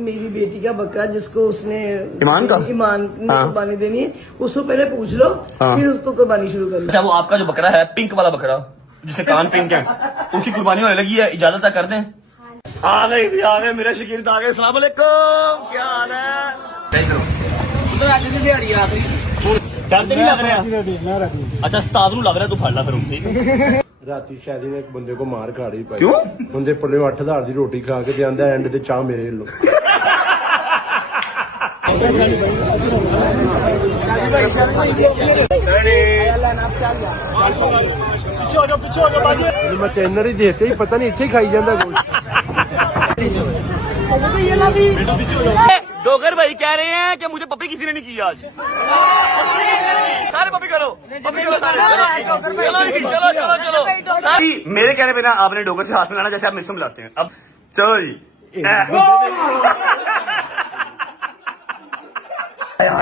मेरी बेटी का बकरा जिसको उसने ईमान का? ईमान ने कुर्बानी देनी है उसको पहले पूछ लो फिर उसको कुर्बानी शुरू कर लो। अच्छा वो आपका जो बकरा है पिंक वाला बकरा जिसके कान पिंक है उसकी कुर्बानी होने लगी है इजाजत कर दें। आ गए भी आ गए मेरे शकीर आ गए अस्सलाम वालेकुम क्या हाल है। डरते नहीं लग रहे अच्छा उस्ताद नूं लग रहा तू फड़ ला फिर ठीक है। राती शादी ने एक बंदे को मार काड़ी पाई क्यों बंदे पल्ले 8000 की रोटी खा के आंदा एंड ते चाह मेरे लो मैं चैनर ही देते ही पता नहीं इतने खाई जाता डोगर भाई कह रहे हैं कि मुझे पपी किसी ने नहीं की आज सारे पपी करो चलो मेरे कहने पे ना आपने डोगर से हाथ मिलाना जैसे आप मिक्सम मिलाते हैं अब चलो जी